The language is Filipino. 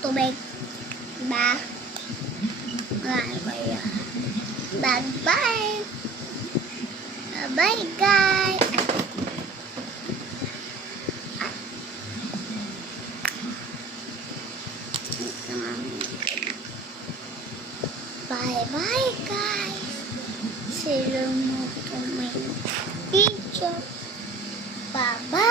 Tubig. Diba? Ano ba yun? Bye-bye. Bye-bye, guys. Bye-bye, guys. See you to my video. Bye-bye.